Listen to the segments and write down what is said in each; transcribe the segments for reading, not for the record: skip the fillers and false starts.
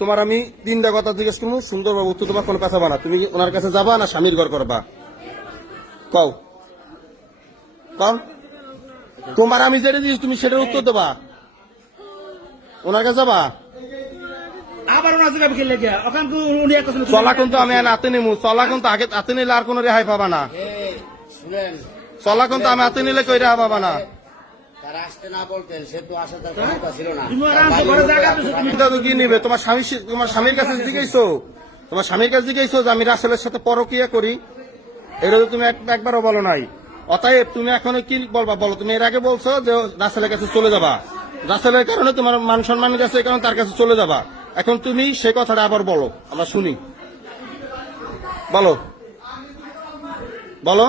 তোমার আমি তিনটা কথা জিজ্ঞেস করবো, সুন্দরভাবে উত্তর দেবা, কোনো কথা না। তুমি ওনার কাছে যাবা না স্বামীর ঘর করবা? কও কও, তোমার আমি যেটা দিয়েছি তুমি সেটার উত্তর দেবা। ওনার কাছে যাবা? চলা কিন্তু আমি হাতে নিমু, চলা কিন্তু আগে হাতে নিলে আর কোনো রেহাই পাবা না। চলা কিন্তু আমি হাতে নিলে কই রেহাই পাবা না। কি নিবে? তোমার স্বামীর কাছে জিজ্ঞেসো, তোমার স্বামীর কাছে জিজ্ঞেসো যে আমি রাসেলের সাথে পরকিয়া করি? এটা তো তুমি একবারও বলো নাই। অতএব তুমি এখন কি বলবা বলো? তুমি এর আগে বলছো যে রাসেলের কাছে চলে যাবা, রাসেলের কারণে তোমার মান সম্মান গেছে, এই কারণে তার কাছে চলে যাবা। এখন তুমি সেই কথাটা আবার বলো, আমরা শুনি। বলো বলো,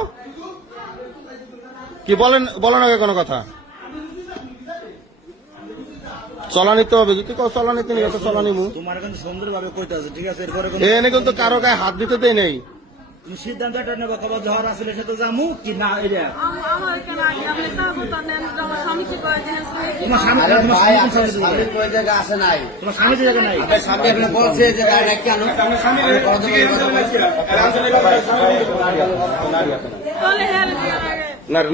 কি বলেন? বলো না কোনো কথা। চলা নিতে হবে, যদি চলা নিতে নিয়ে চলা নিবো। তোমার কিন্তু সুন্দরভাবে কইতে আছে, ঠিক আছে? এনে কিন্তু কারো গায়ে হাত দিতে দেয় নেই। তুমি সিদ্ধান্ত নেবো, খবর ঝড় আসলে সাথে যামু কি না? এটা তোমার স্বামী কই জায়গা আসে নাই, তোমার স্বামী জায়গা নাই, স্বামী আপনি বলছে যে গাড়ি কেন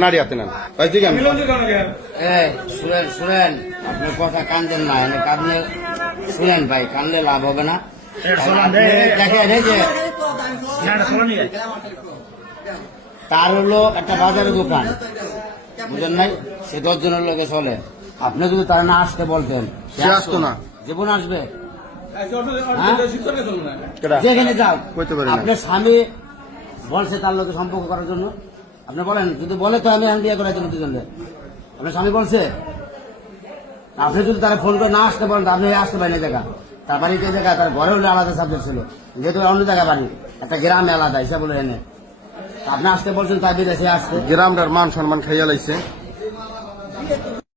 নারী হাতে নেন। শুনেন শুনেন, আপনার কথা কানদেন না, কাঁদলে শুনেন ভাই, কানলে লাভ হবে না। দেখেন এই যে তার হলো একটা বাজারের দোকান, বুঝলেন নাই? সে 10 জনের লোকে চলে। আপনি যদি তার না আসতে বলতেন, সে আসতো না। জীবন আসবে যেখানে যাও। আপনার স্বামী বলছে তার লোকে সম্পর্ক করার জন্য, আপনি বলেন, যদি বলে তো আমি বিয়ে করাই দেবো দুজনে। আপনার স্বামী বলছে, আপনি যদি তারা ফোন করে না আসতে বলেন, আপনি আসতে পারেন এই জায়গা। তার বাড়িতে জায়গা, তার ঘরে হলে আলাদা সাবজেক্ট ছিল, যেহেতু অন্য জায়গায় বাড়ি, একটা গ্রামে আলাদা হিসাব বলে এনে আপনি আসতে বলছেন, তার বিদেশে আসতে। গ্রামটার মান সম্মান খাইয়া লাইছে।